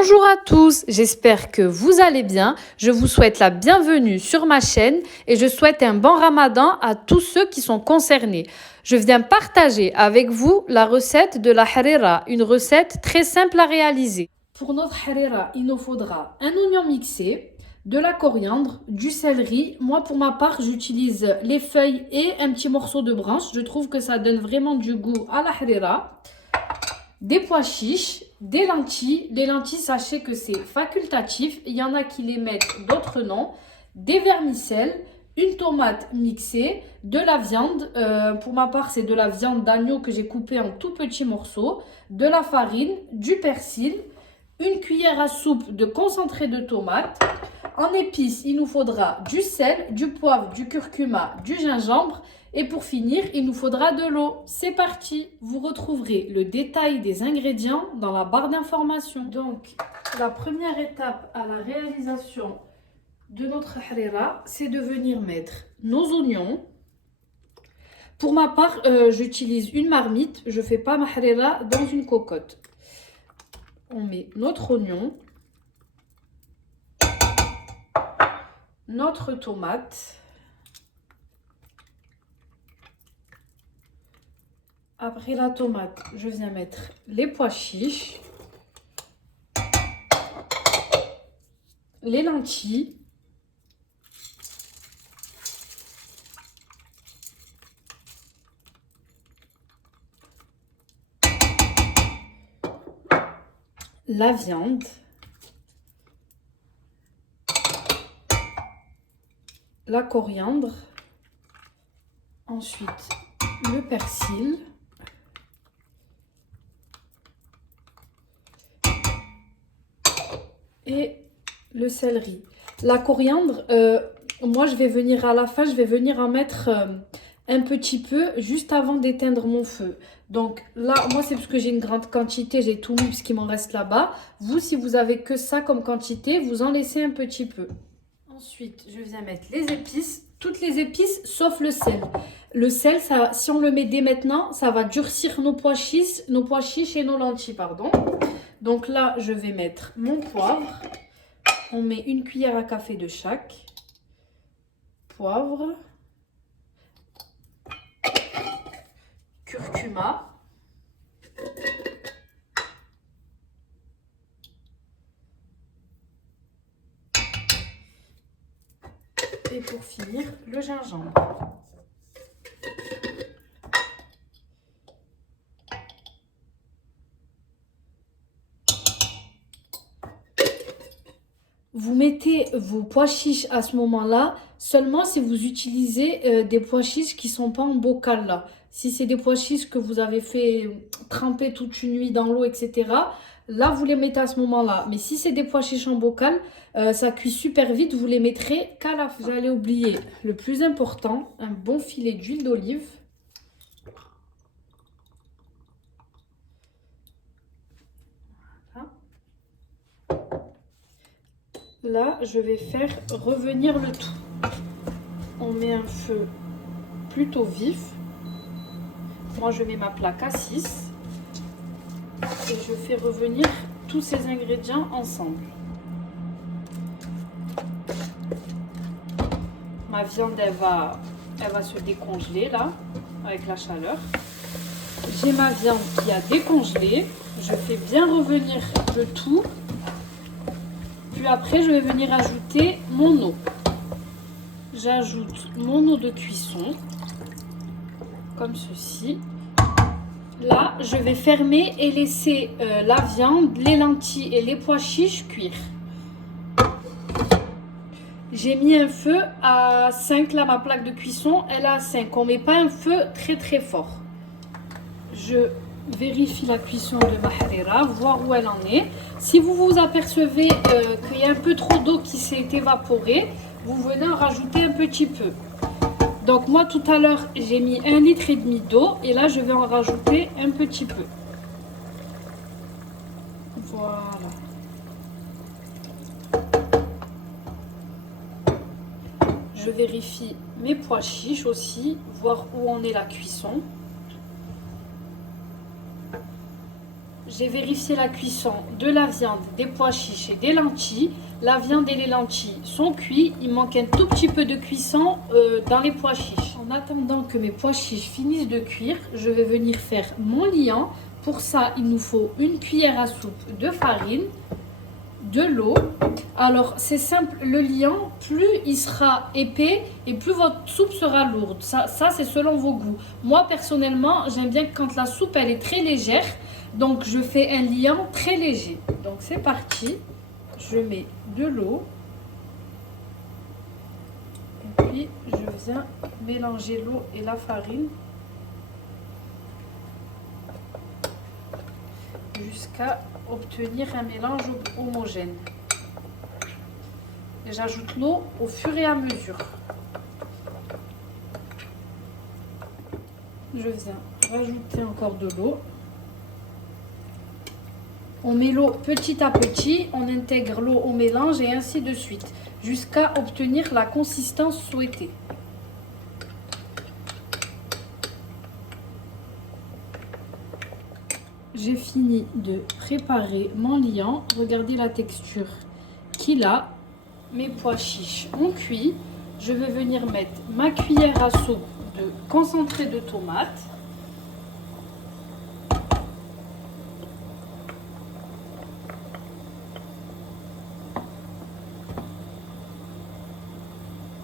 Bonjour à tous, j'espère que vous allez bien. Je vous souhaite la bienvenue sur ma chaîne et je souhaite un bon ramadan à tous ceux qui sont concernés. Je viens partager avec vous la recette de la harira, une recette très simple à réaliser. Pour notre harira, il nous faudra un oignon mixé, de la coriandre, du céleri. Moi, pour ma part, j'utilise les feuilles et un petit morceau de branche. Je trouve que ça donne vraiment du goût à la harira. Des pois chiches, des lentilles. Les lentilles, sachez que c'est facultatif. Il y en a qui les mettent, d'autres non. Des vermicelles, une tomate mixée, de la viande. Pour ma part, c'est de la viande d'agneau que j'ai coupée en tout petits morceaux. De la farine, du persil, une cuillère à soupe de concentré de tomate. En épices, il nous faudra du sel, du poivre, du curcuma, du gingembre. Et pour finir, il nous faudra de l'eau. C'est parti! Vous retrouverez le détail des ingrédients dans la barre d'informations. Donc, la première étape à la réalisation de notre harira, c'est de venir mettre nos oignons. Pour ma part, j'utilise une marmite. Je ne fais pas ma harira dans une cocotte. On met notre oignon, notre tomate. Après la tomate, je viens mettre les pois chiches, les lentilles, la viande, la coriandre, ensuite le persil, et le céleri. La coriandre, moi je vais venir à la fin, je vais venir en mettre un petit peu juste avant d'éteindre mon feu. Donc là, moi c'est parce que j'ai une grande quantité, j'ai tout mis parce qu'il m'en reste là-bas. Vous, si vous avez que ça comme quantité, vous en laissez un petit peu. Ensuite, je viens mettre les épices, toutes les épices sauf le sel. Le sel, ça, si on le met dès maintenant, ça va durcir nos pois chiches et nos lentilles, pardon. Donc là, je vais mettre mon poivre. On met une cuillère à café de chaque. Poivre. Curcuma. Et pour finir, le gingembre. Vous mettez vos pois chiches à ce moment-là, seulement si vous utilisez des pois chiches qui ne sont pas en bocal là. Si c'est des pois chiches que vous avez fait tremper toute une nuit dans l'eau, etc., là, vous les mettez à ce moment-là. Mais si c'est des pois chiches en bocal, ça cuit super vite, vous les mettrez qu'à la fin. J'allais oublier le plus important, un bon filet d'huile d'olive. Là, je vais faire revenir le tout. On met un feu plutôt vif. Moi, je mets ma plaque à 6. Et je fais revenir tous ces ingrédients ensemble. Ma viande, elle va se décongeler là, avec la chaleur. J'ai ma viande qui a décongelé. Je fais bien revenir le tout. Puis après, je vais venir ajouter mon eau. J'ajoute mon eau de cuisson, comme ceci. Là, je vais fermer et laisser la viande, les lentilles et les pois chiches cuire. J'ai mis un feu à 5, là, ma plaque de cuisson, elle est à 5. On ne met pas un feu très très fort. Je vérifie la cuisson de ma harira, voir où elle en est. Si vous vous apercevez qu'il y a un peu trop d'eau qui s'est évaporée, vous venez en rajouter un petit peu. Donc moi tout à l'heure j'ai mis 1,5 litre d'eau et là je vais en rajouter un petit peu. Voilà. Je vérifie mes pois chiches aussi, voir où en est la cuisson. J'ai vérifié la cuisson de la viande, des pois chiches et des lentilles. La viande et les lentilles sont cuits. Il manque un tout petit peu de cuisson dans les pois chiches. En attendant que mes pois chiches finissent de cuire, je vais venir faire mon liant. Pour ça, il nous faut une cuillère à soupe de farine, de l'eau. Alors, c'est simple, le liant, plus il sera épais et plus votre soupe sera lourde. Ça c'est selon vos goûts. Moi, personnellement, j'aime bien quand la soupe, elle est très légère. Donc, je fais un liant très léger. Donc, c'est parti. Je mets de l'eau. Et puis, je viens mélanger l'eau et la farine jusqu'à obtenir un mélange homogène. Et j'ajoute l'eau au fur et à mesure. Je viens rajouter encore de l'eau. On met l'eau petit à petit, on intègre l'eau au mélange et ainsi de suite, jusqu'à obtenir la consistance souhaitée. J'ai fini de préparer mon liant. Regardez la texture qu'il a. Mes pois chiches ont cuit. Je vais venir mettre ma cuillère à soupe de concentré de tomate.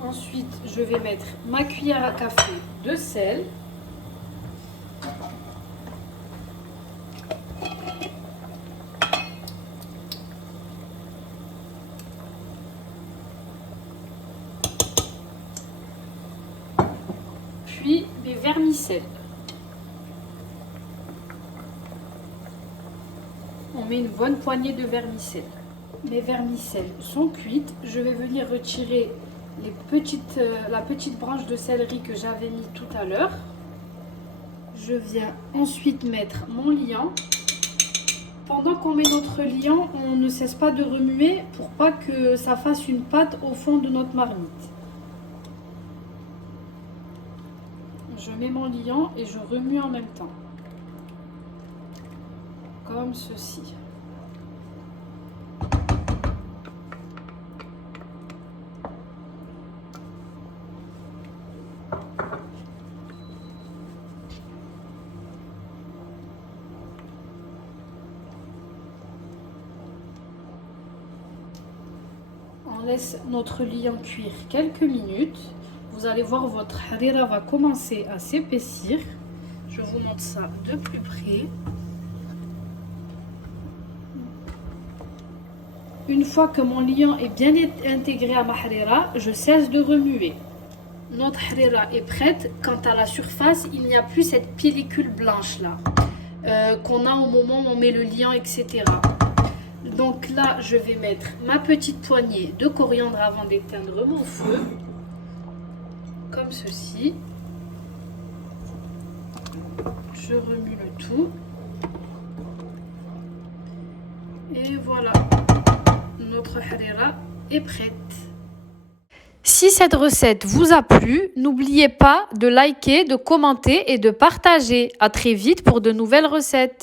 Ensuite, je vais mettre ma cuillère à café de sel. Puis mes vermicelles. On met une bonne poignée de vermicelles. Mes vermicelles sont cuites. Je vais venir retirer la petite branche de céleri que j'avais mis tout à l'heure. Je viens ensuite mettre mon liant. Pendant qu'on met notre liant, on ne cesse pas de remuer pour pas que ça fasse une pâte au fond de notre marmite. Je mets mon liant et je remue en même temps. Comme ceci. On laisse notre liant cuire quelques minutes. Vous allez voir, votre harira va commencer à s'épaissir. Je vous montre ça de plus près. Une fois que mon liant est bien intégré à ma harira, je cesse de remuer. Notre harira est prête. Quant à la surface, il n'y a plus cette pellicule blanche là qu'on a au moment où on met le liant, etc. Donc là, je vais mettre ma petite poignée de coriandre avant d'éteindre mon feu. Comme ceci. Je remue le tout. Et voilà, notre harira est prête. Si cette recette vous a plu, n'oubliez pas de liker, de commenter et de partager. À très vite pour de nouvelles recettes.